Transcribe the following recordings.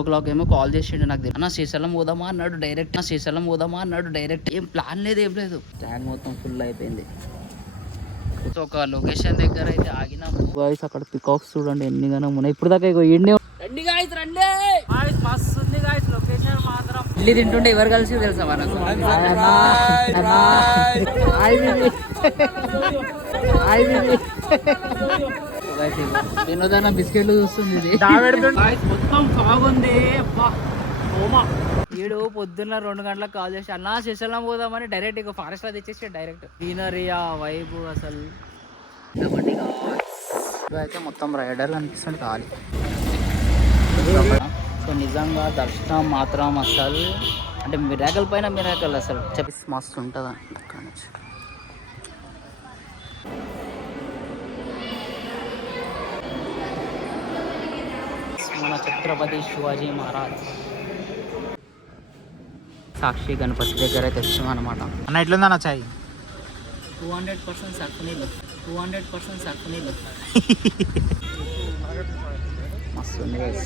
o'clock ఏమో call చేసిండు నాకు తెలియదు. అన్న శ్రీశైలం పోదామా అన్నాడు డైరెక్ట్. ఏం ప్లాన్ లేదు, ఏం లేదు. ట్యాంక్ మొత్తం ఫుల్ అయిపోయింది. సో ఒక లొకేషన్ దగ్గర అయితే ఆగినాము గాయ్స్. అక్కడ పికాక్స్ చూడండి ఎన్ని గానం ఉన్నాయి. ఇప్పుడు దాకా ఇగో ఎండి రండి గాయ్స్, రండి గాయ్స్. మస్తు ఉంది గాయ్స్ లొకేషన్ మాత్రం. ఇల్లు తింటుంటే ఎవరు కలిసి తెలుసా మనకు? వినోదన బిస్కెట్లు చూస్తుంది ఇది. మొత్తం బాగుంది. వీడు పొద్దున్న 2 గంటలకు కాల్ చేసి అన్నా శ్రీశైలం పోదామని డైరెక్ట్ ఇక ఫారెస్ట్ లో తెచ్చేసి డైరెక్ట్ సీనరీ ఆ వైబ్ అసలు అయితే మొత్తం రైడర్ కనిపిస్తుంది ఖాళీ. సో నిజంగా దర్శనం మాత్రం అసలు అంటే మిరాకల్ పైన మిరాకల్ అసలు చెప్పి మస్తు ఉంటుంది అక్కడ నుంచి. మన ఛత్రపతి శివాజీ మహారాజ్ సాక్షి గణపతి దగ్గర అయితే వచ్చాం అనమాట. అన్న ఎట్లుందన్న చాయ్? 200% సర్ఫ్ నీళ్ళు మస్తు ఉంది guys.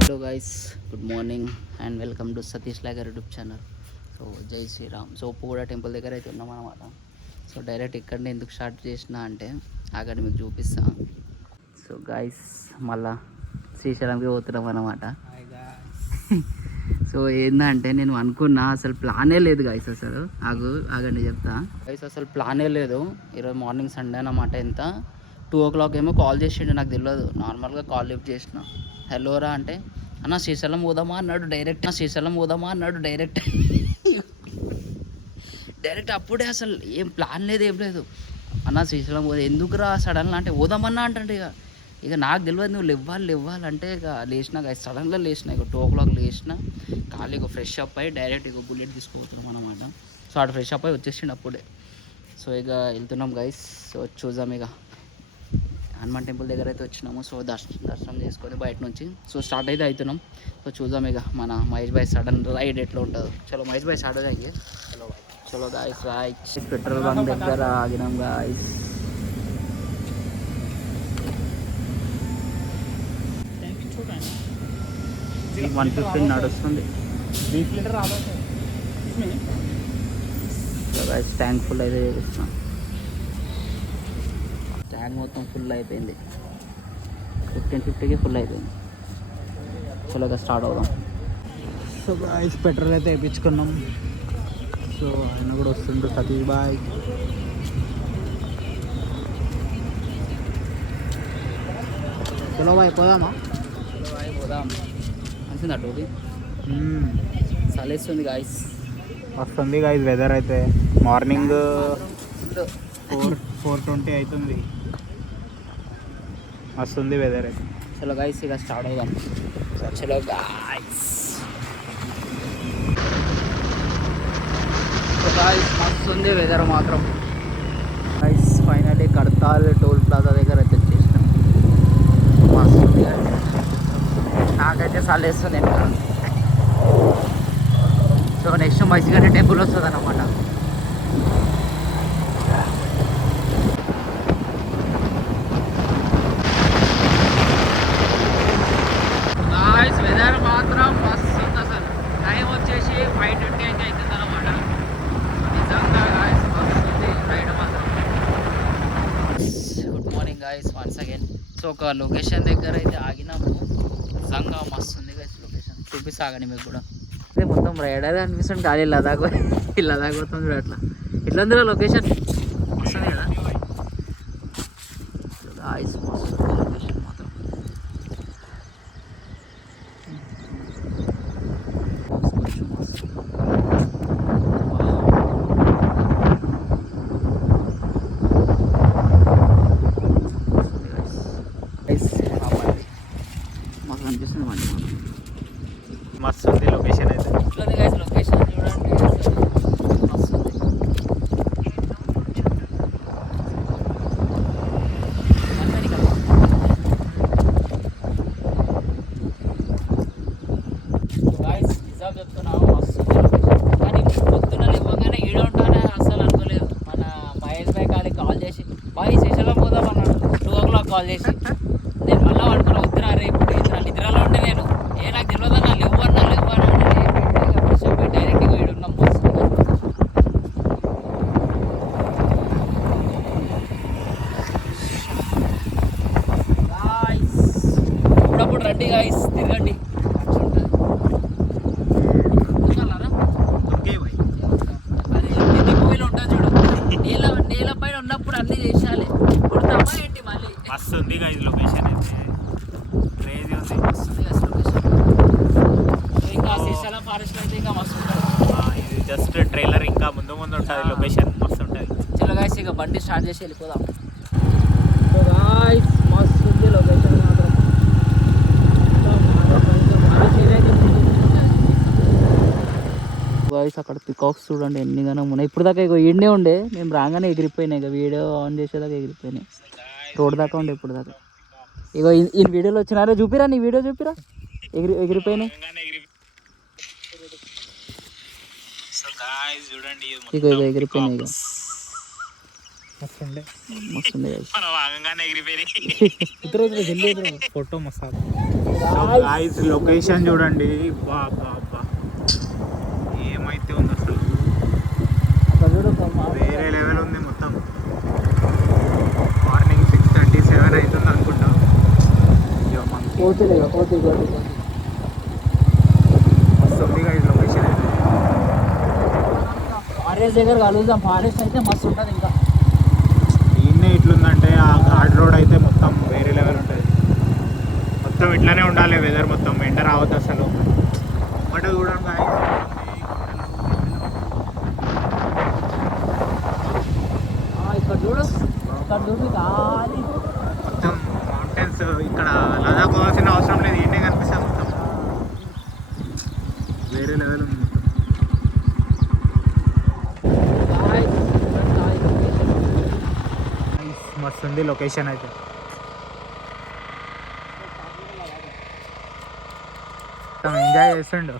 Hello guys, good morning and welcome to Satish logger YouTube channel. So Jai Shriram. So పూడ temple దగ్గర అయితే ఉన్నాం అనమాట. సో డైరెక్ట్ ఇక్కడనే ఎందుకు స్టార్ట్ చేసిన అంటే అక్కడ మీకు చూపిస్తాను. సో గైస్ మళ్ళా శ్రీశైలంకి పోతున్నాం అనమాట. సో ఏంటంటే నేను అనుకున్నా అసలు ప్లానే లేదు గైస్. అసలు ఆగండి చెప్తా గైస్. అసలు ప్లానే లేదు. ఈరోజు మార్నింగ్ సండే అన్నమాట. ఎంత 2 o'clock ఏమో కాల్ చేసిండు నాకు తెలియదు. నార్మల్గా కాల్ లిఫ్ట్ చేసిన. హలోరా అంటే అన్న శ్రీశైలం పోదామా అన్నాడు డైరెక్ట్. అప్పుడే అసలు ఏం ప్లాన్ లేదు, ఏం లేదు. అన్న శ్రీశైలం పోదా ఎందుకురా సడన్గా అంటే పోదామన్నా అంటే ఇక నాకు తెలియదు. నువ్వు లేవ్వాలంటే ఇక లేచిన సడన్గా లేచిన. ఇక 2 o'clock లేచిన ఖాళీ ఇక ఫ్రెష్ అప్ అయ్యి డైరెక్ట్ ఇక బుల్లెట్ తీసుకుపోతున్నాం అనమాట. సో అటు ఫ్రెష్ అప్ అయ్యి వచ్చేసిండు అప్పుడే. సో ఇక వెళ్తున్నాం గైస్. సో చూద్దాం ఇక హనుమాన్ టెంపుల్ దగ్గర అయితే వచ్చినాము. సో దర్శనం చేసుకొని బయట నుంచి సో స్టార్ట్ అయితే అవుతున్నాం. సో చూద్దాం ఇక మన మహేష్ భాయ్ సడన్ రైడ్ ఎట్లా ఉంటుందో. చలో మహేష్ భాయ్ స్టార్ట్ అయ్యి చలో గాయస్ రైట్. పెట్రోల్ బంక్ దగ్గర ఆగినాం గాయస్. ఈ 150 నడుస్తుంది. ట్యాంక్ ఫుల్ అయితే చేస్తున్నాం. ట్యాంక్ మొత్తం ఫుల్ అయిపోయింది. 1550కి ఫుల్ అయిపోయింది. చలోగా స్టార్ట్ అవుదాం. సో గాయ్స్ పెట్రోల్ అయితే వేయించుకున్నాం. సో ఆయన కూడా వస్తుండ్రు సతీష్ బాయ్. చలో బాయ్ పోదామా? మంచిదా టోపీ? చలేస్తుంది గాయస్. వస్తుంది గాయస్. వెదర్ అయితే మార్నింగ్ 4:20 అవుతుంది. వస్తుంది వెదర్ అయితే. చలో గాయస్ ఇక స్టార్ట్ అవుదాం. చలో గాయస్. మస్తు ఉంది వెదర్ మాత్రం guys. Finally Kadthal toll plaza దగ్గర అయితే వచ్చేసినాం. మస్తు ఉంది. నాకైతే చల్లేస్తుంది. సో నెక్స్ట్ మసిగడ్డ టెంపుల్ వస్తుంది అన్నమాట. గాయ్స్ వెదర్ మాత్రం మస్తు ఉంది. అసలు టైం వచ్చేసి 5:20 అయితే అవుతుంది అన్నమాట. నిజంగా గాయ్స్ మస్తు ఉంది రైడ్ మాత్రం. Good morning guys once again. So ఒక లొకేషన్ దగ్గర అయితే ఆగినాము. నిజంగా మస్తు ఉంది గాయ్స్ లొకేషన్. చూపిస్తాగండి మీకు కూడా. అదే మొత్తం రైడర్ అనిపిస్తుంది. ఖాళీ లదాఖ్ పోతాం చూడ అట్లా. ఇట్లా ఉంది లొకేషన్ వస్తుంది కదా గాయ్స్. మస్తు లొకేషన్ మాత్రం. మాకు అనిపిస్తుంది మంచి మస్తు ఉంది లొకేషన్ అయితే. లొకేషన్ చూడండి మస్తు ఉంది. నిజం చెప్తున్నావు మస్తు ఉంది. కానీ పొద్దున ఇవ్వగానే ఈడ ఉంటానే అస్సలు అనుకోలేదు. మన మహేష్ భాయ్ కాల్ చేసి బాయ్ శ్రీశైలం పోదాం అన్నాడు 2 o'clock కాల్ చేసి. నేను మళ్ళీ అనుకున్నా వద్దురా రేపు నిద్రలో ఉంటే నేను నాకు తెలియదన్నా లేవు అన్నా డైరెక్ట్గా ఈడు ఉన్నాం. అప్పుడప్పుడు రండి గాయస్ తిరగండి అది మూవీలో ఉంటుంది చూడు నేల పైన ఉన్నప్పుడు అన్ని చేసాలి కుడతామా ఏంటి మళ్ళీ మస్తు ఉంది ఇది లొకేషన్ అయితే క్రేజీ ఉంది. ఇంకా శ్రీశైలం ఫారెస్ట్ అయితే ఇంకా మస్తు ఉంటుంది. ఇది జస్ట్ ట్రైలర్ ఇంకా ముందు ఉంటుంది లొకేషన్ మస్తు ఉంటుంది. చలో గాయస్ ఇక బండి స్టార్ట్ చేసి వెళ్ళిపోదాం. సో గాయస్ మస్తు ఉంది లొకేషన్ మాత్రం. గాయస్ అక్కడ పికాక్స్ చూడండి ఎన్ని గానం ఉన్నాయి. ఇప్పుడు దాకా ఇక ఎండే ఉండే మేము రాగానే ఎగిరిపోయినాయి. ఇక వీడియో ఆన్ చేసేదాకా ఎగిరిపోయినాయి. రోడ్ దాకా ఉండే ఇప్పుడు దాకా. ఇగో ఈ వీడియోలో వచ్చినారా చూపిరా నీ వీడియో చూపిరా ఎగిరిపోయినాయి. ఇగో ఇగో ఎగిరిపోయినాయి. ఇక మస్తుండే ఫోటో మస్తు. లొకేషన్ చూడండి ఏమైతే ఉంది అసలు వేరే లెవెల్ ఉంది. మొత్తం మార్నింగ్ 6:37 అవుతుంది అనుకుంటా. మస్తు ఉంది లొకేషన్ అయితే. ఫారెస్ట్ దగ్గర కలుద్దాం. ఫారెస్ట్ అయితే మస్తు ఉంటుంది. ఇంకా ఈయనే ఇట్లుందంటే ఆ ఘాట్ రోడ్ అయితే మొత్తం వేరే లెవెల్ ఉంటుంది. మొత్తం ఇట్లానే ఉండాలి వెదర్ మొత్తం ఎండ రావద్దు అసలు. ఒకటే చూడండి ఇక్కడ చూడు ఇక్కడ చూడు గాలి మొత్తం మౌంటైన్స్. ఇక్కడ లదాఖ్ పోవాల్సిన అవసరం లేదు. ఈయనే కనిపిస్తుంది మొత్తం వేరే లెవెల్ ఉంది. మస్తు ఉంది లొకేషన్ అయితే. ఎంజాయ్ చేస్తుండు.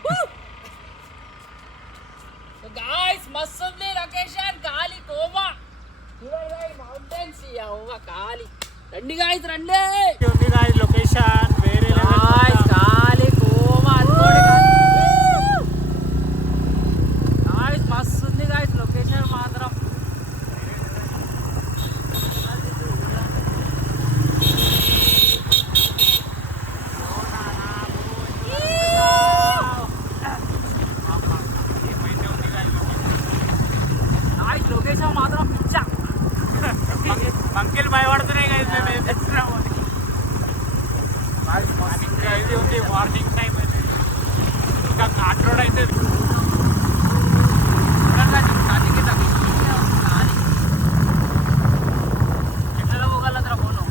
గాయ్స్ మస్తు ఉంది లొకేషన్. గాలి కోమా చూడండి మౌంటైన్స్ గాలి. రండి గాయ్స్ రండి. ఉంది గాయ్స్ లొకేషన్ వేరే లెవెల్. గాలి కోమా అనుకోండి గాయ్స్ మస్తు ఉంది గాయ్స్ లొకేషన్ మాత్రం. లొకేషన్ మాత్రం పిచ్చా. మంకిలు భయపడుతున్నాయి కదా మేము ఏం తెచ్చినాము అయితే ఉంది. మార్నింగ్ టైం అయితే ఇంకా ఘాట్ రోడ్ అయితే ఎట్లా పోగలరా ఫోను.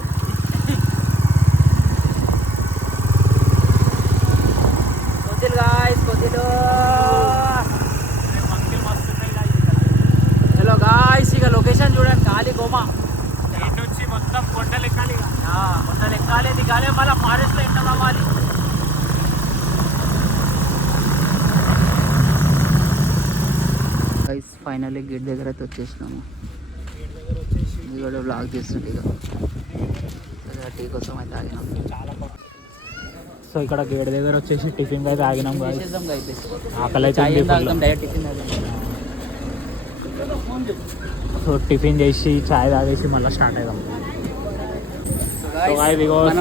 కొద్దిలు గాయస్ కొద్దిలు మంకిలు మస్తున్నాయి. హలో గాయస్ ఇక లొకేషన్ చూడండి. గాలి కోమా. ఇటు నుంచి మొత్తం కొండలు ఎక్కాలి. కొండలు ఎక్కాలి దిగాలి మళ్ళీ ఫారెస్ట్లో ఎక్కడ అవ్వాలి. గైస్ ఫైనల్లీ గేట్ దగ్గర అయితే వచ్చేసినాము. ఇది కూడా బ్లాగ్ చేస్తుంటే ఇక టీ కోసం అయితే ఆగినాం. సో ఇక్కడ గేట్ దగ్గర వచ్చేసి టిఫిన్ అయితే ఆగినాం. చేసేద్దాం అయితే ఆకలి అయితే డైరెక్ట్ టిఫిన్ తాగుదాం. సో టిఫిన్ చేసి చాయ్ తాగేసి మళ్ళీ స్టార్ట్ అవుదాం.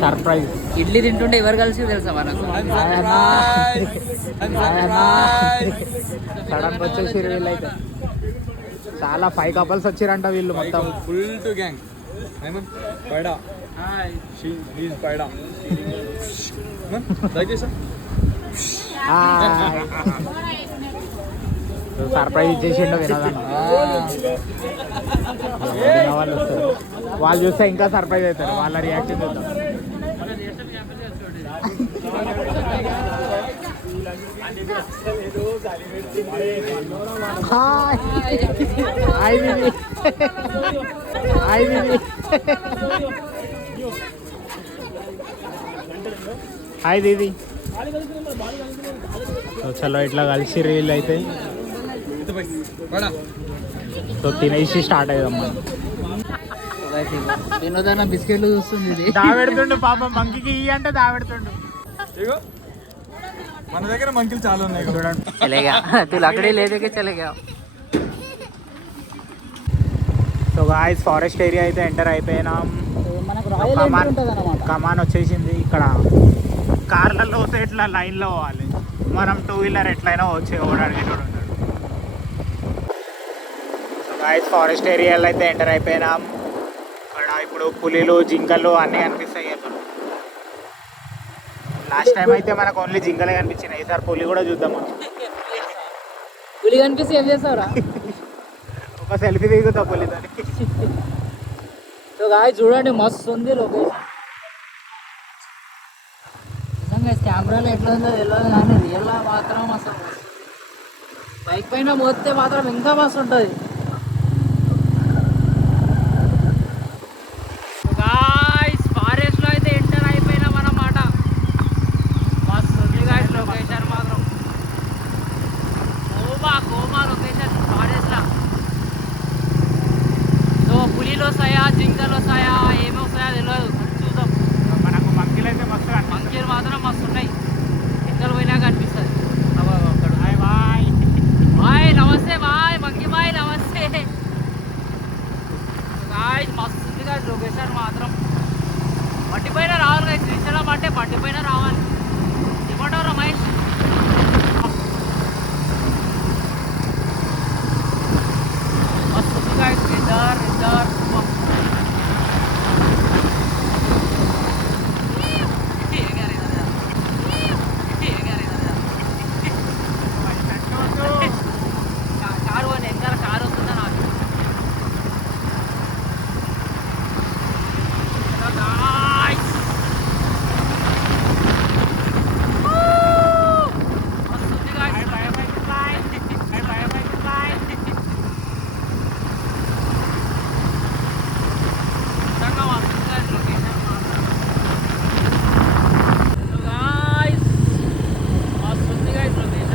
సర్ప్రైజ్ ఇడ్లీ తింటుంటే ఎవరు కలిసి తెలుసా మనకు. సడన్ వచ్చేసి వీళ్ళైతే చాలా 5 couples వచ్చారంట వీళ్ళు మొత్తం. Full to gang. పైడా ప్లీజ్ పైడా సర్ప్రైజ్ ఇచ్చేసిండు వినోదన్న. వాళ్ళు వస్తారు. వాళ్ళు చూస్తే ఇంకా సర్ప్రైజ్ అవుతారు. వాళ్ళ రియాక్షన్ చూద్దాం. హాయ్ హాయ్ దీది. హాయ్ దీది. హాయ్ దీది. సో చలో ఇట్లా కలిసి రీల్ అయితే बड़ा సో తినేసి స్టార్ట్ అయ్యాం మనం. వినోదన్న బిస్కెట్లు చూస్తుంది ఇది. దావెడుతుండు పాపం మంకీకి ఇయ్యి అంటే దావెడుతుండు. ఇగో మన దగ్గర మంకిలు చాలా ఉన్నాయి చూడండి. చలేగా తూ లకడీ లేదే చలేగా. సో గాయ్స్ ఫారెస్ట్ ఏరియా అయితే ఎంటర్ అయిపోయినాం. మనకు కమాన్ వచ్చేసింది. ఇక్కడ కార్లలో వస్తే ఇట్లా లైన్లో పోవాలి, మనం 2 వీలర్ ఎట్లయినా వచ్చి ఓడడానికి ఉంటాడు. సో గాయ్స్ ఫారెస్ట్ ఏరియాలో అయితే ఎంటర్ అయిపోయినాం. ఇక్కడ ఇప్పుడు పులిలు జింకలు అన్నీ కనిపిస్తాయి. లాస్ట్ టైం అయితే మనకు ఓన్లీ జింకలే కనిపించినాయి, ఈసారి పులి కూడా చూద్దాం మనం. పులి కనిపిస్తే ఏం చేస్తావురా? ఒక సెల్ఫీ దిగుతా పులితోని. సో గాయ్స్ చూడండి మస్తు ఉంది లొకేషన్. నిజంగా కెమెరాలో ఎట్లా ఉందో తెలియదు కానీ రియల్గా మాత్రం అసలు బైక్ పైన మోస్తే మాత్రం ఇంకా మస్తు ఉంటుంది. గాయ్స్ ఫారెస్ట్ లో అయితే ఎంటర్ అయిపోయినాం అన్నమాట. మస్తు ఉంది గాయ్స్ లొకేషన్ మాత్రం. కోమా లొకేషన్ ఫారెస్ట్ లా. సో పులిలు వస్తాయా జింకలు వస్తాయా ఏమి వస్తాయా తెలియదు, చూద్దాం. మనకు మంకీలు అయితే మస్తు మంకీలు మాత్రం మస్తు ఉన్నాయి, జింకలు పోయినాక అనిపిస్తుంది. బాయ్ బాయ్ బాయ్ నమస్తే బాయ్ మంకీ బాయ్ నమస్తే. గాయ్స్ మస్తు ఉంది గాయ్స్ లొకేషన్ మాత్రం. బండి పైన రావాలి గాయ్స్, శ్రీశైలం అంటే బండి పైన రావాలి. ఏమంటారు రమేష్? మస్తు ఉంది గాయ్స్. ఇద్దరు కారు అని వెనకాల కారు వస్తుందా నాకు. Guys. వస్తుంది guys. నిజంగా వస్తుంది guys location మాత్రం. So guys, వస్తుంది guys location.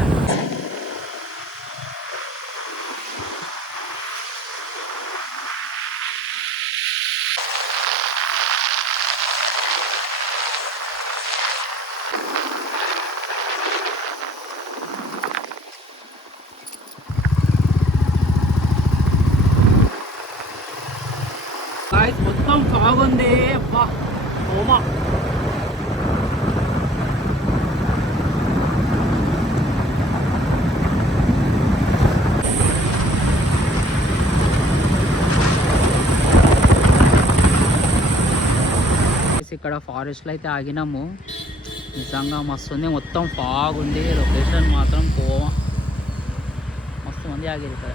గాయ్స్ మొత్తం ఫాగ్ ఉంది. అబ్బా ఓమా ఇక్కడ ఫారెస్ట్లో అయితే ఆగినాము. నిజంగా మస్తు ఉంది, మొత్తం ఫాగ్ ఉంది. లొకేషన్ మాత్రం కోమా మస్తు మంది ఆగేది ఇక్కడ.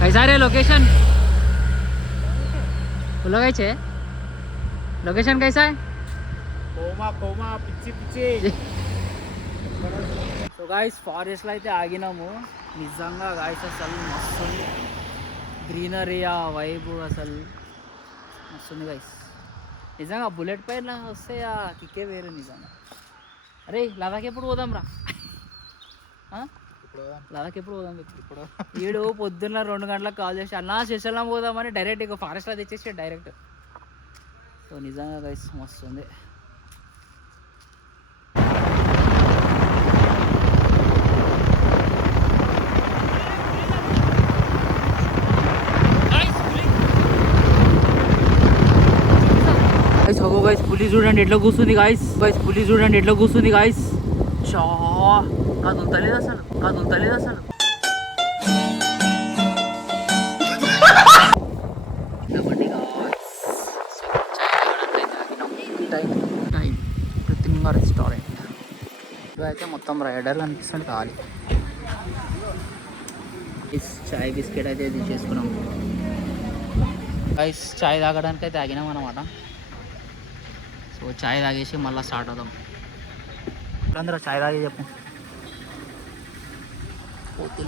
कैसा रे लोकेशन? बोलो कैसे लोकेशन कैसा है? కోమా పిచ్చి పిచ్చి. సో గాయ్స్ ఫారెస్ట్లో అయితే ఆగినాము. నిజంగా గాయ్స్ అసలు మస్తు ఉంది, గ్రీనరీ ఆ వైబ్ అసలు మస్తు ఉంది గాయ్స్. నిజంగా బుల్లెట్ పైన వస్తే ఆ కిక్కే వేరు నిజంగా. అరే లదాఖ్ ఎప్పుడు పోదాం రా? లదాఖ్ ఎప్పుడు పోదాం? ఇప్పుడు వీడు పొద్దున్న 2 గంటలకు కాల్ చేసి అన్నా శ్రీశైలం పోదామని డైరెక్ట్ ఇక ఫారెస్ట్లో తెచ్చేసి డైరెక్ట్. సో నిజంగా గైస్ మస్తు ఉంది. గైస్ పులి చూడండి ఎట్లా కూర్చుంది గాయస్. పులి చూడండి ఎట్లా కూర్చుంది గాయస్. చా కదులుతలేదు అసలు. టైం కృత్రిమ రెస్టారెంట్. ఇవైతే మొత్తం రైడర్ కనిపిస్తుంది ఖాళీ. చాయ్ బిస్కెట్ అయితే తీసుకున్నాం గైస్. చాయ్ తాగడానికి అయితే ఆగినాం అన్నమాట. సో చాయ్ తాగేసి మళ్ళీ స్టార్ట్ అవుదాం. అందరూ చాయ్ తాగి చెప్పు.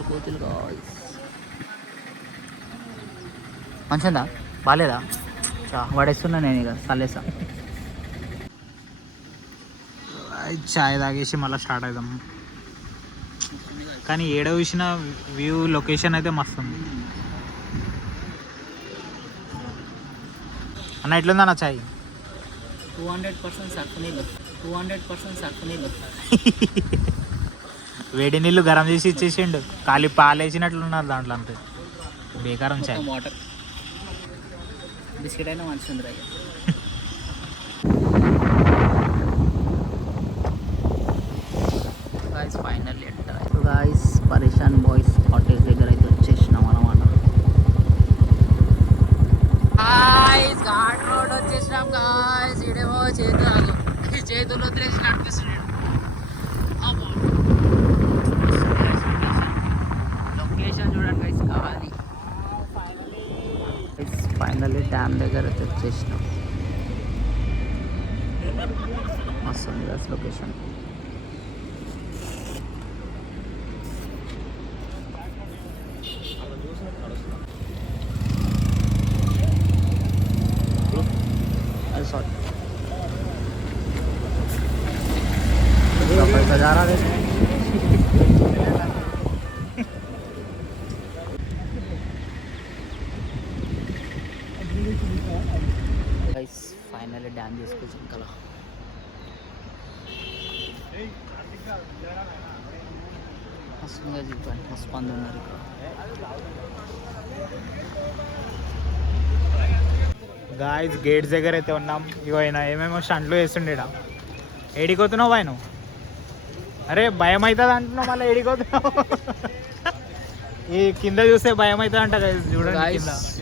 కోతులు గాయ్స్. మంచిదా బాగాలేదా? చా వాడేస్తున్నా నేను ఇక చల్లేసా. చాయ్ తాగేసి మళ్ళీ స్టార్ట్ అవుదాం. కానీ ఏడ చూసిన వ్యూ లొకేషన్ అయితే మస్తు ఉంది అన్న. ఎట్లుంది అన్న చాయ్? 200% సర్ఫ్ నీళ్ళు, 200% సర్ఫ్ నీళ్ళు. వేడి నీళ్ళు గరం చేసి ఇచ్చేసిండు. ఖాళీ పాలు వేసినట్లున్నారు దాంట్లో, అంతే బేకారం చాయ్. వాటర్ బిస్కెట్ అయినా మంచిగా ఉంది. గాయస్ ఫైనల్లీ గాయస్ పరేషాన్ బాయ్స్ కాటేజ్ దగ్గర అయితే వచ్చేసినాం అన్నమాట. గాయస్ ఘాట్ రోడ్ వచ్చేసినాం గాయస్. ఇడేమో చేతులు వదిలేసి నడిపిస్తున్నాడు. లొకేషన్ చూడండి గైస్. కాదు ఫైనల్లీ డ్యామ్ దగ్గర అయితే వచ్చేసినాం. వస్తుంది గైస్ లొకేషన్. जा रहा है गाइस. फाइनली డ్యామ్ చేసుకొచ్చాం కదా. మస్తుగా చెప్పండి, మస్తు మంది ఉన్నారు ఇక్కడ. గాయస్ గేట్స్ దగ్గర అయితే ఉన్నాం. ఇగో ఆయన ఏమేమో స్టంట్లు వేస్తుండే. ఏడిపోతున్నావు ఆయన? అరే భయం అవుతుంది అంటున్నావు, మళ్ళీ ఏడిపోతున్నావు. ఈ కింద చూస్తే భయం అవుతుంది అంట గైస్. చూడండి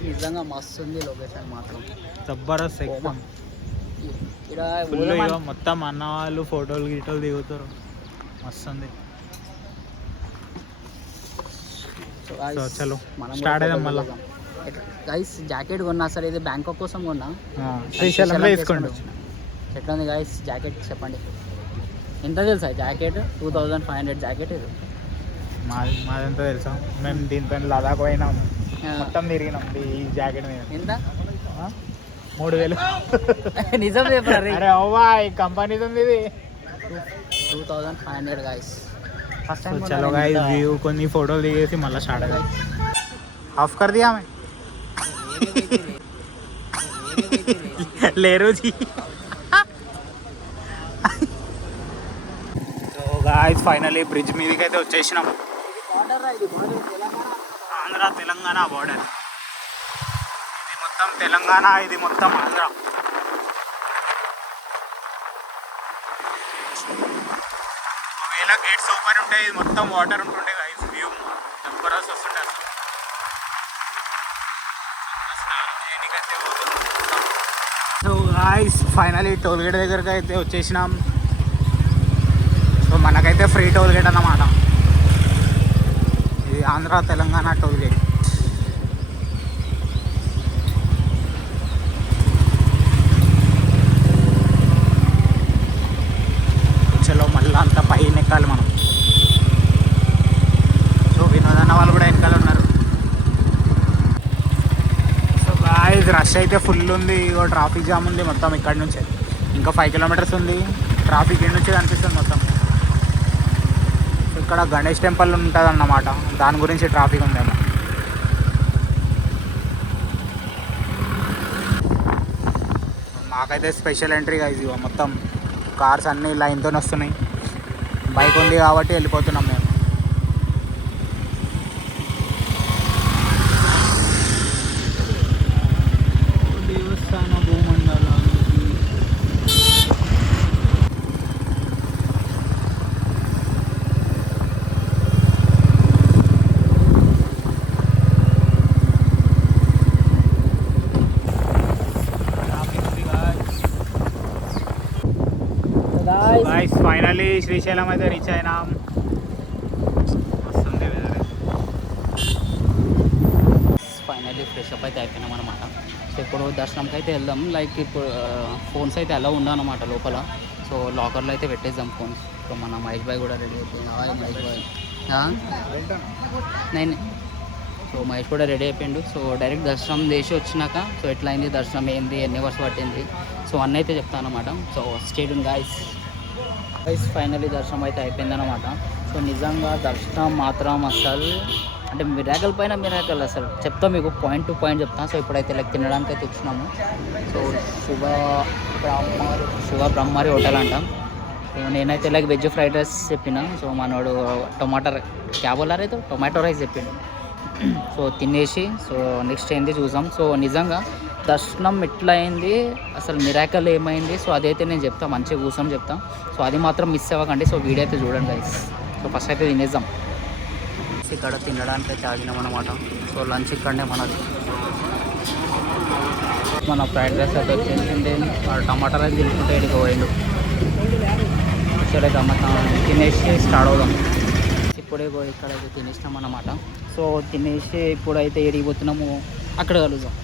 నిజంగా మస్తు ఉంది లొకేషన్ మాత్రం. జబర్దస్త్ ఎక్కువ. మొత్తం అన్న వాళ్ళు ఫోటోలు గిటోలు దిగుతారు. మస్తు ఉంది. సో చలో స్టార్ట్ అయిదాం మళ్ళీ. గైస్ జాకెట్ కొన్నా సరే, ఇది బ్యాంకాక్ కోసం కొన్నా. శ్రీశైలంలో వేసుకోండి. ఎట్లా ఉంది గైస్ జాకెట్ చెప్పండి? ఎంత తెలుసా జాకెట్? 2500 జాకెట్ ఇది. మాదంతా తెలుసా? మేము దీనిపై లదాఖ్ పోయినాం, మొత్తం తిరిగినాం ఈ జాకెట్ మీద. ఎంత? 3000. నిజం చెప్పారు. అరే అవ్వా, ఈ కంపెనీది ఉంది ఇది. 2500 గైస్. First time. చలో గైస్ వ్యూ కొన్ని ఫోటోలు దిగేసి మళ్ళీ స్టార్ట్ అయ్యాయి. ఆఫ్ కర్ దియా మే లేరు జీ. సో గాయ్స్ ఫైనల్లీ బ్రిడ్జ్ మీదకి అయితే వచ్చేసినాం. ఆంధ్ర తెలంగాణ బార్డర్. ఇది మొత్తం తెలంగాణ, ఇది మొత్తం ఆంధ్ర. ఒకవేళ గేట్స్ ఓపెన్ ఉంటాయి, ఇది మొత్తం వాటర్ ఉంటుండే గాయ్స్. వ్యూ జబర్దస్త్ వస్తుండే అసలు. So guys finally toll gate దగ్గరికి అయితే వచ్చేసినాం. సో మనకైతే ఫ్రీ టోల్ గేట్ అన్నమాట. ఇది ఆంధ్ర తెలంగాణ టోల్ గేట్. చలో మళ్ళీ అంత పైన ఎక్కాలి మనం. సో వినోదన్న వాళ్ళు కూడా వెనకాల ఉన్నారు. సో గాయ్స్ రష్ అయితే ఫుల్ ఉంది. ఇగో ట్రాఫిక్ జామ్ ఉంది మొత్తం. ఇక్కడ నుంచి ఇంకా 5 కిలోమీటర్స్ ఉంది. ట్రాఫిక్ ఇక్కడ నుంచి కనిపిస్తుంది మొత్తం. ఇక్కడ గణేష్ టెంపుల్ ఉంటుంది అన్నమాట, దాని గురించి ట్రాఫిక్ ఉందేమో. మాకైతే స్పెషల్ ఎంట్రీ ఇది. మొత్తం కార్స్ అన్నీ లైన్తో వస్తున్నాయి. బైక్ ఉంది కాబట్టి వెళ్ళిపోతున్నాం మేము. దేవస్థాన భూమండలానికి ఫైనలీ శ్రీశైలం అయితే రీచ్ అయినాం. ఫైనల్లీ ఫ్రెష్ అప్ అయితే అయిపోయినాం అనమాట. సో ఇప్పుడు దర్శనంకి అయితే వెళ్దాం. లైక్ ఇప్పుడు ఫోన్స్ అయితే అలా ఉండవన్నమాట లోపల. సో లాకర్లో అయితే పెట్టేద్దాం ఫోన్స్. సో మన మహేష్ భాయ్ కూడా రెడీ అయిపోయింది. మహేష్ భాయ్ నేను. సో మహేష్ కూడా రెడీ అయిపోయిండు. సో డైరెక్ట్ దర్శనం చేసి వచ్చినాక సో ఎట్లా అయింది దర్శనం, ఏంది, ఎన్ని అవర్స్ పట్టింది, సో అన్నీ అయితే చెప్తాను అనమాట. So stay tune guys. Finally దర్శనం అయితే అయిపోయిందన్నమాట. సో నిజంగా దర్శనం మాత్రం అసలు అంటే మిరాకల్ పైన మిరాకల్ అసలు చెప్తా మీకు పాయింట్ టు పాయింట్ చెప్తాను. సో ఇప్పుడైతే లైక్ తినడానికి అయితే వచ్చినాము. సో శివ బ్రహ్మారి హోటల్ అంటాం. సో నేనైతే లైక్ వెజ్ ఫ్రైడ్ రైస్ చెప్పిన. సో మనోడు టొమాటో రైస్ చెప్పిండు. సో తినేసి సో నెక్స్ట్ ఏంది చూసాం. సో నిజంగా దర్శనం ఎట్లా అయింది, అసలు మిరాకల్ ఏమైంది, సో అదైతే నేను చెప్తాను, మంచిగా కూర్చొని చెప్తాను. సో అది మాత్రం మిస్ అవ్వకండి. సో వీడియో అయితే చూడండి గైస్. సో ఫస్ట్ అయితే తినేద్దాం. ఇక్కడ తినడానికి అయితే ఆగినాం అనమాట. సో లంచ్ ఇక్కడనే మన ఫ్రైడ్ రైస్ అయితే వచ్చేసింది. టమాటా రైస్ తినుకుంటే ఇడికి పోయిండు. సరే టమాటా తినేసి స్టార్ట్ అవుదాం. ఇప్పుడే ఇక్కడైతే తినేసినాం అన్నమాట. సో తినేసి ఇప్పుడైతే ఎడిగిపోతున్నాము, అక్కడ కలుద్దాం.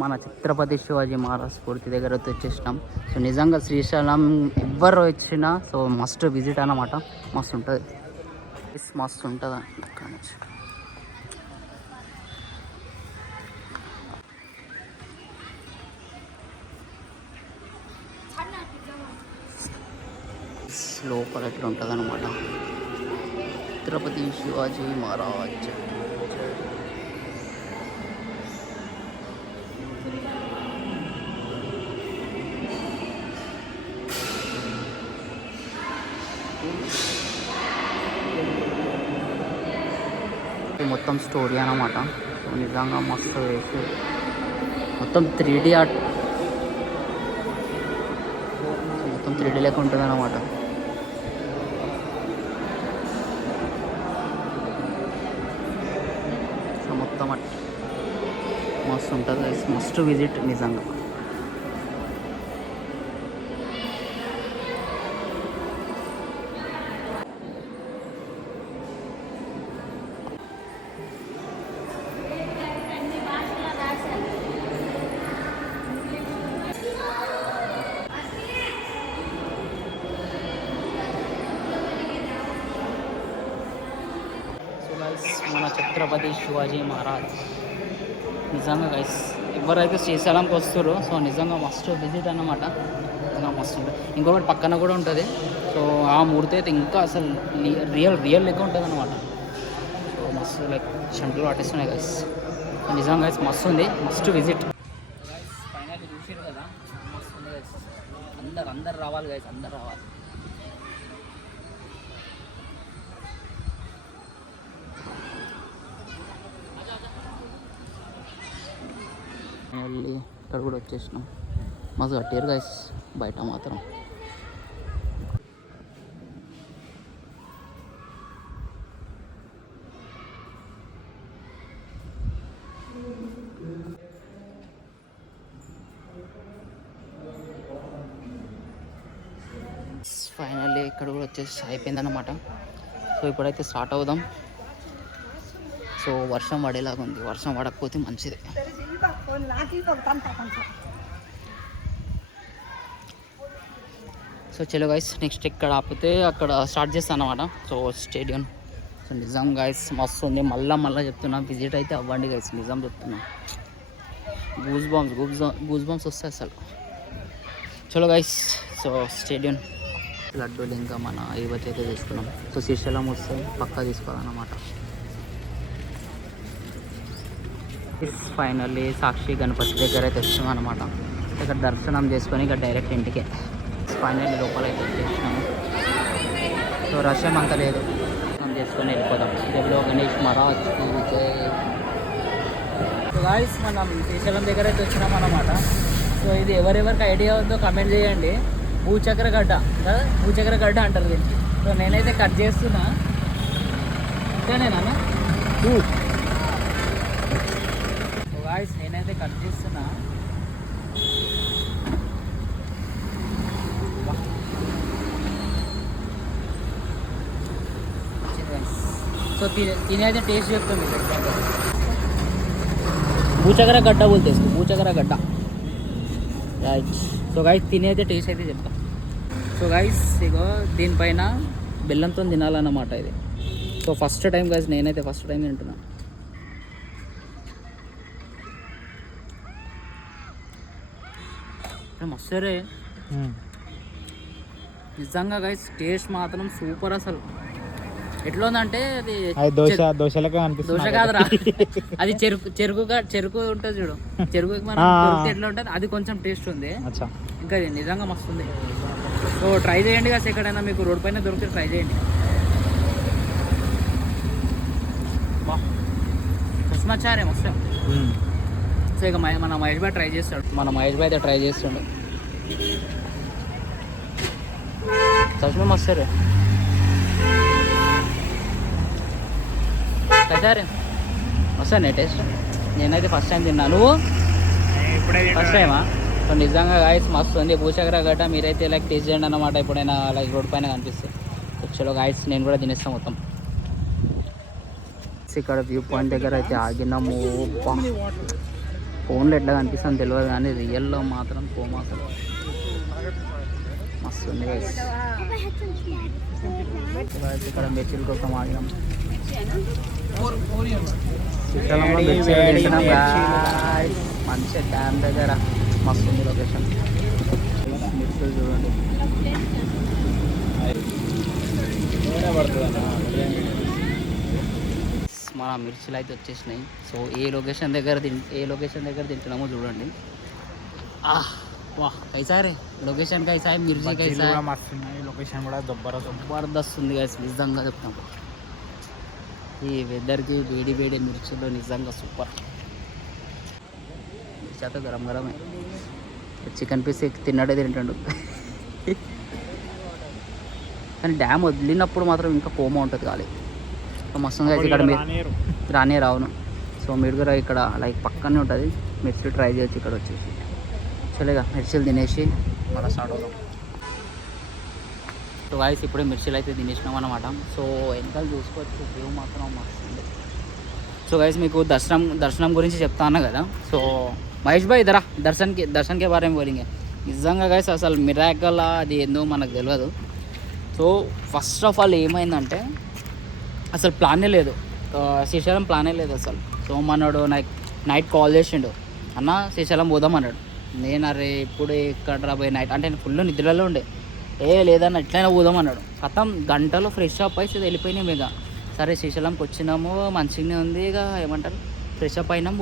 మన ఛత్రపతి శివాజీ మహారాజ్ స్ఫూర్తి దగ్గర వచ్చేసినాం. సో నిజంగా శ్రీశైలం ఎవ్వరు వచ్చినా సో మస్ట్ విజిట్ అన్నమాట. మస్తు ఉంటుంది, మస్తు ఉంటుంది అక్కడ నుంచి. లోపల ఎట్లా ఉంటుంది అన్నమాట. ఛత్రపతి శివాజీ మహారాజ్ మొత్తం స్టోరీ అన్నమాట. నిజంగా మస్తు వేసి మొత్తం 3D ఆర్ట్, మొత్తం 3D లెక్క ఉంటుంది అన్నమాట. సో మొత్తం మస్తు ఉంటుంది, మస్ట్ విజిట్ నిజంగా. మన ఛత్రపతి శివాజీ మహారాజ్ నిజంగా గైస్ ఎవరైతే శ్రీశైలంకి వస్తారో సో నిజంగా మస్ట్ విజిట్ అన్నమాట. నిజంగా మస్తు ఉంటుంది. ఇంకొకటి పక్కన కూడా ఉంటుంది. సో ఆ మూర్తి అయితే ఇంకా అసలు రియల్ లెక్క ఉంటుంది అన్నమాట. సో మస్తు లైక్ షంట్లు పట్టిస్తున్నాయి గైస్. నిజంగా గైస్ మస్తు ఉంది, మస్ట్ విజిట్. ఫైనల్లీ చూసారు కదా, మస్తు ఉంది గైస్. అందరు రావాలి గైస్, అందరు రావాలి. మళ్ళీ ఇక్కడ కూడా వచ్చేసినాం. మస్తు కట్టారు గైస్ బయట మాత్రం. ఫైనల్లీ ఇక్కడ కూడా వచ్చేసి అయిపోయిందన్నమాట. సో ఇప్పుడైతే స్టార్ట్ అవుదాం. సో వర్షం పడేలాగా ఉంది, వర్షం పడకపోతే మంచిది. సో చలో గైస్, నెక్స్ట్ ఇక్కడ ఆపితే అక్కడ స్టార్ట్ చేస్తాను అన్నమాట. So stadium. సో నిజం గైస్ మస్తు ఉంది. మళ్ళీ చెప్తున్నా, విజిట్ అయితే అవ్వండి గైస్, నిజం చెప్తున్నా. గూస్ బంప్స్ వస్తాయి అసలు. చలో గైస్, సో స్టేడియం. లడ్డూలు ఇంకా మన ఏవైతే అయితే తీసుకున్నాం. సో శ్రీశైలం వస్తే పక్కా తీసుకోవాలన్నమాట. ఫైనల్లీ సాక్షి గణపతి దగ్గర అయితే వచ్చాం అనమాట. ఇక్కడ దర్శనం చేసుకొని ఇక డైరెక్ట్ ఇంటికే. ఫైనల్లీ లోపల అయితే వచ్చేసినాము. సో రష్యం అంత లేదు, దర్శనం చేసుకొని వెళ్ళిపోదాం. జైలో గణేష్ మహారాజ్ జై. సో గాయ్స్ మనం శ్రీశైలం దగ్గర అయితే వచ్చినాం అన్నమాట. సో ఇది ఎవరెవరికి ఐడియా ఉందో కమెంట్ చేయండి. భూచక్ర గడ్డ కదా, భూచక్ర గడ్డ అంటారు దీనికి. సో నేనైతే కట్ చేస్తున్నా, అంతేనేనా? గాయ్స్ నేనైతే కట్ చేస్తున్నా. సో తినైతే టేస్ట్ చెప్తుంది. భూచక్ర గడ్డ బోల్తే భూచక్ర గడ్డ రైట్. సో గాయ్స్ తినైతే టేస్ట్ అయితే చెప్తా. సో గాయ్స్ ఇగో దీనిపైన బెల్లంతో తినాలన్నమాట ఇది. సో ఫస్ట్ టైం గాయ్స్, నేనైతే ఫస్ట్ టైం తింటున్నా. మస్తు రే నిజంగా గైస్, టేస్ట్ మాత్రం సూపర్ అసలు. ఎట్లా ఉందంటే అది దోశలకే అనిపిస్తుంది. దోశ కాదురా, అది చెరుకు ఉంటుంది చూడు, చెరుకు మనం దొరికితే ఎట్లా ఉంటుంది అది కొంచెం టేస్ట్ ఉంది. ఇంకా అది నిజంగా మస్తు ఉంది. సో ట్రై చేయండి కదా, ఎక్కడైనా మీకు రోడ్ పైన దొరికితే ట్రై చేయండి. కృష్ణాచార్య మస్తు. సో ఇక మన మహేష్ బాయ్ ట్రై చేస్తాడు, మన మహేష్ బాయ్ అయితే ట్రై చేస్తాడు. సచ్మే మస్తు రే కచారే, వస్తానే టేస్ట్. నేనైతే ఫస్ట్ టైం తిన్నా, నువ్వు ఫస్ట్ టైమా? సో నిజంగా గాయస్ మస్తు ఉంది. భూచక్ర గట్ట మీరైతే లైక్ టేస్ట్ చేయండి అన్నమాట, ఎప్పుడైనా లైక్ రోడ్ పైన కనిపిస్తే. చలో గాయస్, నేను కూడా తినేస్తాను మొత్తం. ఇక్కడ వ్యూ పాయింట్ దగ్గర అయితే ఆగినాము. ఫోన్లో ఎట్లా కనిపిస్తుంది తెలియదు కానీ రియల్లో మాత్రం అసలు మస్తు ఉంది గైస్. ఇక్కడ మిర్చిల కోసం ఆగినాం. మంచి డ్యామ్ దగ్గర మస్తు ఉంది లొకేషన్. మిర్చిలు చూడండి. మన మిర్చిలు అయితే వచ్చేసినాయి. సో ఏ లొకేషన్ దగ్గర తింటున్నామో చూడండి. వాహ్ కైసా రే లొకేషన్, కైసా మిర్చి కైసా. లొకేషన్ కూడా జబర్దస్త్ ఉంది గైస్, నిజంగా చెప్తాం. ఈ వెదర్కి వేడి మిర్చిలో నిజంగా సూపర్. మిర్చి అయితే గరమే. చికెన్ పీస్ తిన్నాడే తింటాడు. కానీ డ్యామ్ వదిలినప్పుడు మాత్రం ఇంకా కోమా ఉంటుంది కాలి. మస్తు ఇక్కడ రానే రావును. సో మీరు కూడా ఇక్కడ లైక్ పక్కనే ఉంటుంది, మిర్చి ట్రై చేయొచ్చు ఇక్కడ వచ్చేసి. చలేగా మిర్చిలు తినేసి మళ్ళీ స్టార్ట్ అవుతాం. సో గాయస్ ఇప్పుడే మిర్చిలు అయితే తినేసినాం అన్నమాట. సో వెనకాల చూసుకోవచ్చు, వ్యూ మాత్రం మస్తుంది. సో గాయస్ మీకు దర్శనం గురించి చెప్తాను కదా. సో మహేష్ భాయ్ ఇదరా దర్శన్కే బారే బోలింగే. నిజంగా గాయస్ అసలు మిరాకల్ అది ఏందో మనకు తెలియదు. సో ఫస్ట్ ఆఫ్ ఆల్ ఏమైందంటే అసలు ప్లానే లేదు, శ్రీశైలం ప్లానే లేదు అసలు. సో మనోడు నైట్ కాల్ చేసిండు, అన్న శ్రీశైలం పోదాం అన్నాడు. నేను అరే ఇప్పుడు ఎక్కడ రాబోయే నైట్ అంటే నేను ఫుల్ నిద్రలో ఉండే. లేదన్న ఎట్లయినా పోదాం అన్నాడు. కథం గంటలో ఫ్రెష్ అప్ అయితే వెళ్ళిపోయినాం. ఇక సరే శ్రీశైలంకి వచ్చినాము, మంచిగానే ఉంది. ఇక ఏమంటారు ఫ్రెష్ అప్ అయినాం,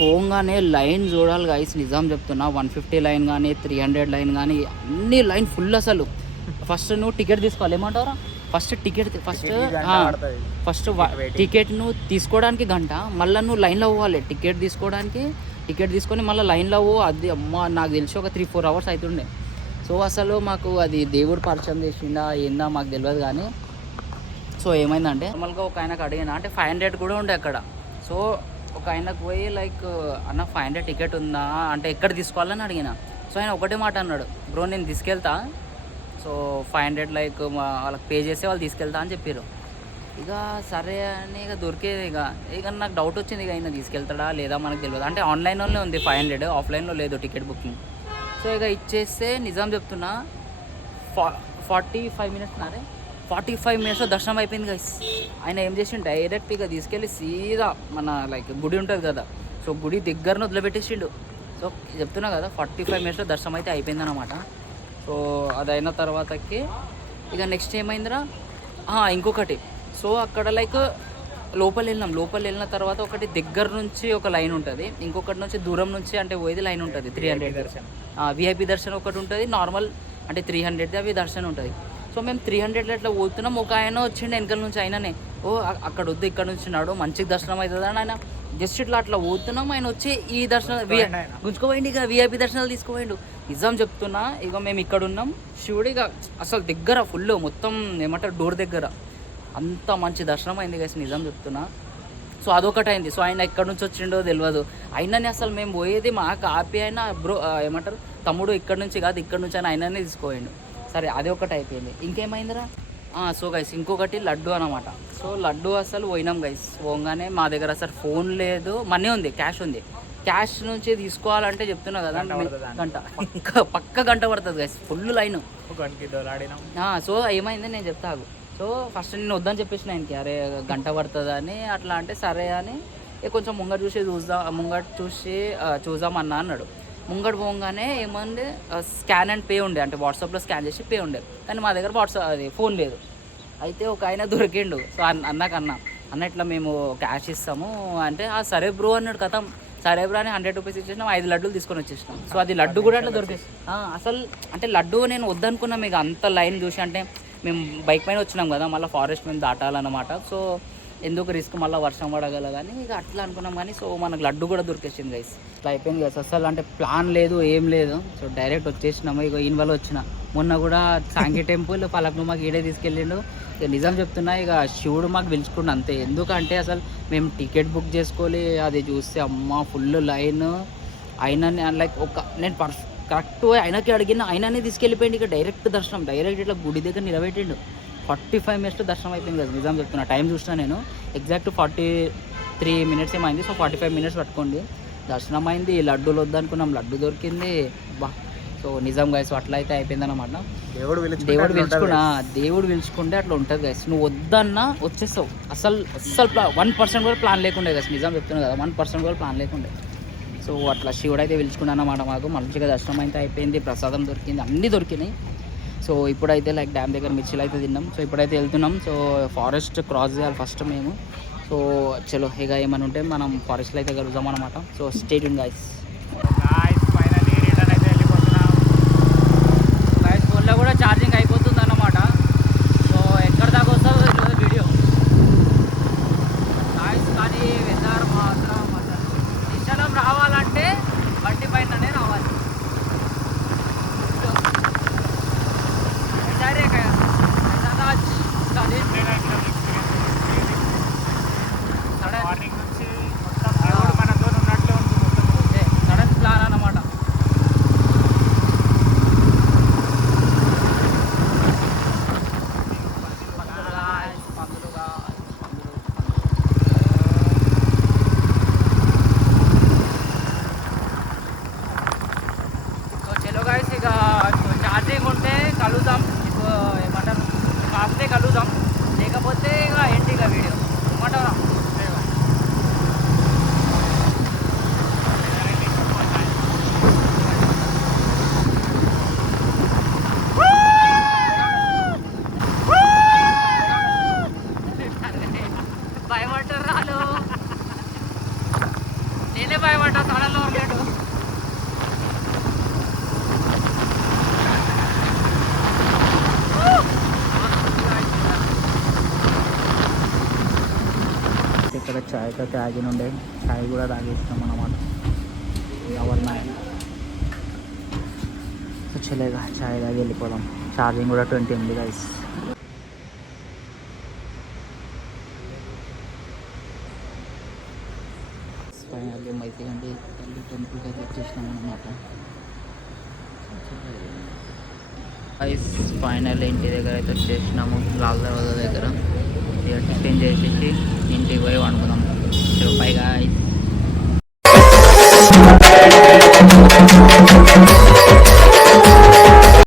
పోగానే లైన్ చూడాలి గైస్, నిజం చెప్తున్నా. 150 లైన్ కానీ 300 లైన్ కానీ అన్ని లైన్ ఫుల్ అసలు. ఫస్ట్ నువ్వు టికెట్ తీసుకోవాలి, ఏమంటారా ఫస్ట్ టికెట్ను తీసుకోవడానికి గంట, మళ్ళీ నువ్వు లైన్లో పోవాలి టికెట్ తీసుకొని మళ్ళీ లైన్లో పో. అది అమ్మ నాకు తెలిసి ఒక 3-4 అవర్స్ అవుతుండే. సో అసలు మాకు అది దేవుడు పరిచయం చేసిండా ఏందా మాకు తెలియదు కానీ. సో ఏమైందంటే నార్మల్గా ఒక ఆయనకు అడిగిన, అంటే 500 కూడా ఉండే అక్కడ. సో ఒక ఆయనకు పోయి లైక్ అన్న 500 టికెట్ ఉందా అంటే ఎక్కడ తీసుకోవాలని అడిగిన. సో ఆయన ఒకటే మాట అన్నాడు, బ్రో నేను తీసుకెళ్తా, సో 500 లైక్ వాళ్ళకి పే చేస్తే వాళ్ళు తీసుకెళ్తా అని చెప్పారు. ఇక సరే అని ఇక దొరికేది. ఇక నాకు డౌట్ వచ్చింది, ఇక ఆయన తీసుకెళ్తాడా లేదా మనకు తెలియదు. అంటే ఆన్లైన్లోనే ఉంది 500, ఆఫ్లైన్లో లేదు టికెట్ బుకింగ్. సో ఇక ఇచ్చేస్తే నిజం చెప్తున్నా 45 మినిట్స్లో దర్శనం అయిపోయింది గైస్. ఆయన ఏం చేసిండు డైరెక్ట్ ఇక తీసుకెళ్ళి సీదా మన లైక్ గుడి ఉంటుంది కదా, సో గుడి దగ్గరను వదిలిపెట్టేసిండు. సో చెప్తున్నా కదా 45 మినిట్స్లో దర్శనం అయితే అయిపోయిందన్నమాట. సో అది అయిన తర్వాతకి ఇక నెక్స్ట్ ఏమైందిరా ఇంకొకటి. సో అక్కడ లైక్ లోపల వెళ్ళిన తర్వాత ఒకటి దగ్గర నుంచి ఒక లైన్ ఉంటుంది, ఇంకొకటి నుంచి దూరం నుంచి అంటే పోయేది లైన్ ఉంటుంది 300 దర్శనం. విఐపి దర్శనం ఒకటి ఉంటుంది, నార్మల్ అంటే 300 అవి దర్శనం ఉంటుంది. సో మేము 300 అట్లా పోతున్నాం. ఒక ఆయన వచ్చిండు వెనకాల నుంచి, ఆయననే అక్కడ వద్దు ఇక్కడ నుంచి నాడు మంచిగా దర్శనం అవుతుంది అని ఆయన జస్ట్ ఇట్లా అట్లా పోతున్నాం. ఆయన వచ్చి ఈ దర్శనం గుంజుకోపోయింది, ఇక విఐపి దర్శనాలు తీసుకోపోయిండు. నిజం చెప్తున్నా, ఇక మేము ఇక్కడ ఉన్నాం, శివుడు ఇక అసలు దగ్గర ఫుల్ మొత్తం ఏమంటారు డోర్ దగ్గర అంత మంచి దర్శనం అయింది గైస్, నిజం చెప్తున్నా. సో అదొకటి అయింది. సో ఆయన ఎక్కడి నుంచి వచ్చిండో తెలియదు. అయినని అసలు మేము పోయేది మాకు ఆపి అయినా బ్రో ఏమంటారు తమ్ముడు ఇక్కడ నుంచి కాదు ఇక్కడ నుంచి అని ఆయననే తీసుకోండు. సరే అది ఒకటి అయిపోయింది. ఇంకేమైందిరా సో గైస్ ఇంకొకటి లడ్డు అనమాట. సో లడ్డు అసలు పోయినాం గైస్. పోగానే మా దగ్గర అసలు ఫోన్ లేదు, మనీ ఉంది, క్యాష్ ఉంది. క్యాష్ నుంచి తీసుకోవాలంటే చెప్తున్నా కదా గంట, పక్క గంట పడుతుంది గైస్, ఫుల్ లైన్. సో ఏమైంది నేను చెప్తాను. సో ఫస్ట్ నేను వద్దని చెప్పేసిన ఆయనకి, అరే గంట పడుతుంది అని అట్లా అంటే సరే అని కొంచెం ముంగట చూసి చూద్దామన్నా అన్నాడు. ముంగడు పోగానే ఏమండే స్కాన్ అండ్ పే ఉండే, అంటే వాట్సాప్లో స్కాన్ చేసి పే ఉండే. కానీ మా దగ్గర వాట్సాప్ అది ఫోన్ లేదు. అయితే ఒక ఆయన దొరికిండు. సో అన్న ఇట్లా మేము క్యాష్ ఇస్తాము అంటే, సరే బ్రో అన్నాడు. కథం సరే బ్రో అని 100 రూపీస్ ఇచ్చేసినాం, 5 లడ్డూలు తీసుకొని వచ్చేసినాం. సో అది లడ్డు కూడా అట్లా దొరికేసి అసలు అంటే లడ్డు నేను వద్దనుకున్నాం. ఇక అంత లైన్ చూసి, అంటే మేము బైక్ పైన వచ్చినాం కదా, మళ్ళీ ఫారెస్ట్ మేము దాటాలన్నమాట. సో ఎందుకు రిస్క్, మళ్ళీ వర్షం పడగల కానీ ఇక అట్లా అనుకున్నాం. కానీ సో మనకు లడ్డు కూడా దొరికేసింది గైస్. ఇట్లా అయిపోయింది గైస్. అసలు అంటే ప్లాన్ లేదు, ఏం లేదు. సో డైరెక్ట్ వచ్చేసినాము. ఇక ఇన్వాల్వ్ వచ్చిన మొన్న కూడా సాంగి టెంపుల్ పలక్ను మాకు ఈడే తీసుకెళ్ళిండు. ఇక నిజం చెప్తున్నా, ఇక శివుడు మాకు పిలుచుకుండు అంతే. ఎందుకంటే అసలు మేము టికెట్ బుక్ చేసుకోవాలి, అది చూస్తే అమ్మ ఫుల్ లైన్. అయినా లైక్ నేను కరెక్ట్ ఆయనకి అడిగిన, ఆయననే తీసుకెళ్ళిపోయింది. ఇక డైరెక్ట్ దర్శనం, డైరెక్ట్ ఇట్లా గుడి దగ్గర నిలబెట్టిండు. 45 మినిట్స్లో దర్శనం అయిపోయింది కదా. నిజం చెప్తున్నా, టైం చూసినా నేను ఎగ్జాక్ట్ 43 మినిట్స్ ఏమైంది. సో 45 మినిట్స్ పట్టుకోండి, దర్శనం అయింది. లడ్డూలు వద్దనుకున్నాం, లడ్డు దొరికింది. బా సో నిజం గైస్, అట్లా అయితే అయిపోయింది అనమాట. దేవుడు పిలుచుకుంటే అట్లా ఉంటుంది గైస్. నువ్వు వద్దన్నా వచ్చేస్తావు. అసలు 1% కూడా ప్లాన్ లేకుండే గైస్. నిజం చెప్తున్నా కదా, 1% కూడా ప్లాన్ లేకుండే. సో అట్లా శివుడు అయితే పిలుచుకున్నా అన్నమాట. మాకు మంచిగా దర్శనం అయితే అయిపోయింది, ప్రసాదం దొరికింది, అన్నీ దొరికినాయి. సో ఇప్పుడైతే లైక్ డ్యామ్ దగ్గర మిర్చిలు అయితే తిన్నాం. సో ఇప్పుడైతే వెళ్తున్నాం. సో ఫారెస్ట్ క్రాస్ చేయాలి ఫస్ట్ మేము. సో చలో ఇక ఏమైనా ఉంటే మనం ఫారెస్ట్లో అయితే కలుద్దాం అనమాట. So stay tune guys. Finally return అయితే వెళ్ళిపోతున్నాం గైస్. ఫోన్లో కూడా ఛార్జింగ్ అయిపోతుంది అన్నమాట. సో ఎక్కడ దాకా వస్తుందో వీడియో గైస్. కానీ వెదర్ మాత్రం శ్రీశైలం రావాలంటే బండి పైననే రావాలి. మార్నింగ్ నుంచి మొత్తం మనతో ఉన్నట్లే ఉంటుంది మొత్తం. సడన్ ప్లాన్ అన్నమాట. సో చలో గైస్, ఇక ఛార్జింగ్ ఉంటే కలుద్దాం. ఏమంటారు, కాస్తే కలుద్దాం, లేకపోతే ఇక ఏంటి ఇక వీడియో ఏమంటారా. భయపడ్డారు రాలు, నేనే భయపడ్డా సడన్లో ఉన్నాడు. ఇక్కడ చాయ్ అయితే ఆగి ఉండే, చాయ్ కూడా తాగేసినాం అన్నమాట. ఎవరినా సో చలేగా చాయ్ తాగి వెళ్ళిపోదాం. ఛార్జింగ్ కూడా 20 ఉంది గైస్. ఫైనల్లీ మైతిగండి తల్లి టెంపుల్కి అయితే వచ్చేసినాం అన్నమాట. గైస్ ఫైనల్ ఇంటి దగ్గర అయితే వచ్చేసినాము. లాల్ దర్వాజా దగ్గర టిఫిన్ చేసేసి ఇంటికి పోయి వండుకున్నాం. Bye guys.